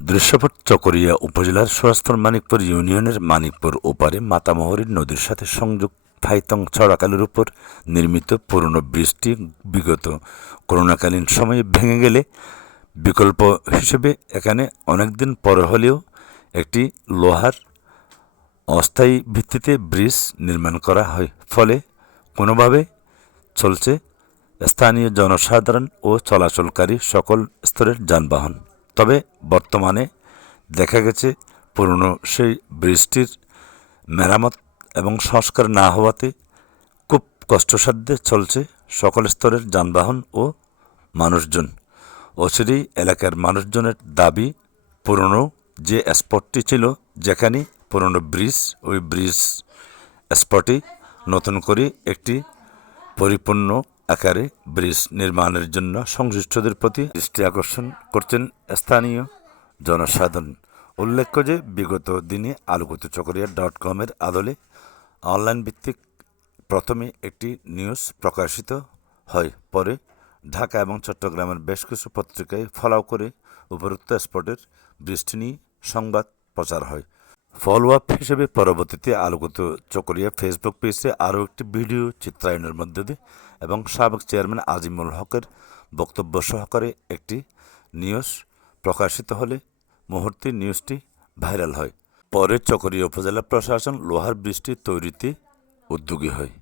দৃশ্যপট চকরিয়া উপজেলার সুরাস্তর মানিকপুর ইউনিয়নের মানিকপুর ওপারে মাতামহরী নদীর সাথে সংযোগ ফাইতং ছড়াকালের উপর নির্মিত পুরনো ব্রিজটি বিগত করোনাকালীন সময়ে ভেঙে গেলে বিকল্প হিসেবে এখানে অনেকদিন পরে হলেও একটি লোহার অস্থায়ী ভিত্তিতে ব্রিজ নির্মাণ করা হয়। ফলে কোনোভাবে চলছে স্থানীয় জনসাধারণ ও চলাচলকারী সকল স্তরের যানবাহন। তবে বর্তমানে দেখা গেছে পুরনো সেই ব্রিজটির মেরামত এবং সংস্কার না হওয়াতে খুব কষ্টসাধ্যে চলছে সকল স্তরের যানবাহন ও মানুষজন। অচিরেই এলাকার মানুষজনের দাবি, পুরনো যে স্পটটি ছিল যেখানে পুরনো ব্রিজ, ওই ব্রিজ স্পটে নতুন করে একটি পরিপূর্ণ আকারে ব্রিজ নির্মাণের জন্য সংশ্লিষ্টদের প্রতি দৃষ্টি আকর্ষণ করছেন স্থানীয় জনসাধারণ। উল্লেখ্য যে, বিগত দিনে আলোকিত চকরিয়া ডট কমের আদলে অনলাইন ভিত্তিক প্রথমে একটি নিউজ প্রকাশিত হয়। পরে ঢাকা এবং চট্টগ্রামের বেশ কিছু পত্রিকায় ফলাও করে উপরোক্ত স্পটের বৃষ্টি নিয়ে সংবাদ প্রচার হয়। ফলো আপ হিসেবে পরবর্তীতে আলোকিত চকরিয়া ফেসবুক পেজে আরও একটি ভিডিও চিত্রায়নের মধ্যে দিয়ে এবং সাবেক চেয়ারম্যান আজিমুল হকের বক্তব্য সহকারে একটি নিউজ প্রকাশিত হলে মুহূর্তে নিউজটি ভাইরাল হয়। পরে চকরিয়া উপজেলা প্রশাসন লোহার বৃষ্টি তৈরিতে উদ্যোগী হয়।